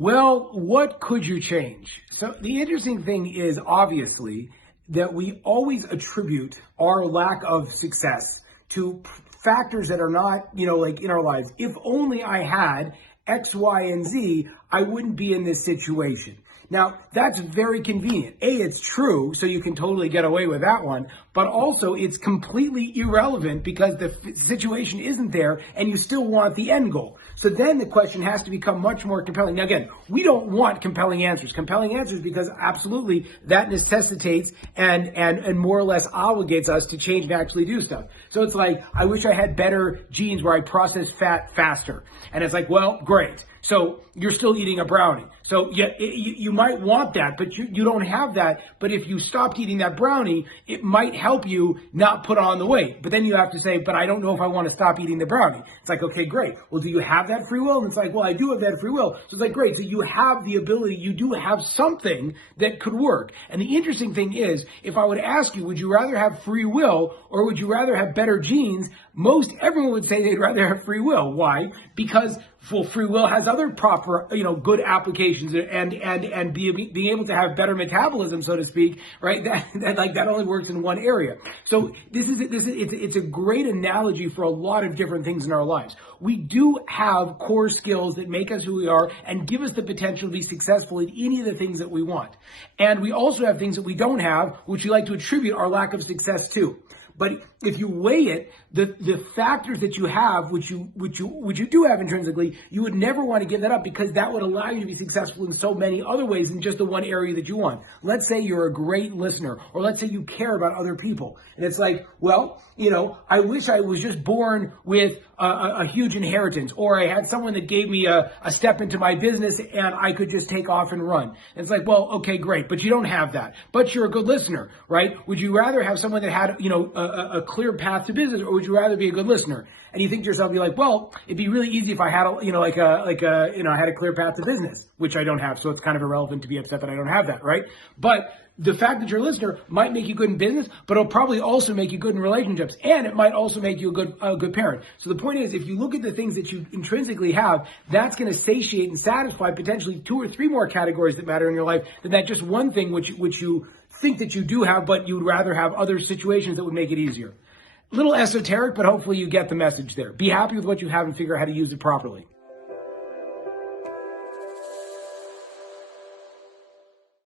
Well, what could you change? So the interesting thing is obviously that we always attribute our lack of success to factors that are not, like in our lives. If only I had X, Y, and Z, I wouldn't be in this situation. Now, that's very convenient. A, it's true, so you can totally get away with that one, but also it's completely irrelevant because the situation isn't there and you still want the end goal. So then the question has to become much more compelling. Now, again, we don't want compelling answers. Compelling answers because absolutely that necessitates and more or less obligates us to change and actually do stuff. So it's like, I wish I had better genes where I process fat faster. And it's like, well, great. So you're still eating a brownie. So yeah, you might want that, but you don't have that. But if you stopped eating that brownie, it might help you not put on the weight. But then you have to say, but I don't know if I want to stop eating the brownie. It's like, okay, great. Well, do you have that free will? And it's like, well, I do have that free will. So it's like, great. So you have the ability, you do have something that could work. And the interesting thing is, if I would ask you, would you rather have free will or would you rather have better genes? Most everyone would say they'd rather have free will. Why? Because free will has other proper, good applications and being able to have better metabolism, so to speak, right? That only works in one area. So it's a great analogy for a lot of different things in our lives. We do have core skills that make us who we are and give us the potential to be successful in any of the things that we want. And we also have things that we don't have, which we like to attribute our lack of success to. But if you weigh it, the factors that you have, which you do have intrinsically, you would never want to give that up because that would allow you to be successful in so many other ways in just the one area that you want. Let's say you're a great listener, or let's say you care about other people. And it's like, well, I wish I was just born with a huge inheritance, or I had someone that gave me a step into my business and I could just take off and run. And it's like, well, okay, great, but you don't have that. But you're a good listener, right? Would you rather have someone that had, a clear path to business, or would you rather be a good listener? And you think to yourself, you're like, well, it'd be really easy if I had, I had a clear path to business, which I don't have. So it's kind of irrelevant to be upset that I don't have that, right? But the fact that you're a listener might make you good in business, but it'll probably also make you good in relationships, and it might also make you a good parent. So the point is, if you look at the things that you intrinsically have, that's going to satiate and satisfy potentially 2 or 3 more categories that matter in your life than that just one thing which you think that you do have, but you would rather have other situations that would make it easier. A little esoteric, but hopefully you get the message there. Be happy with what you have and figure out how to use it properly.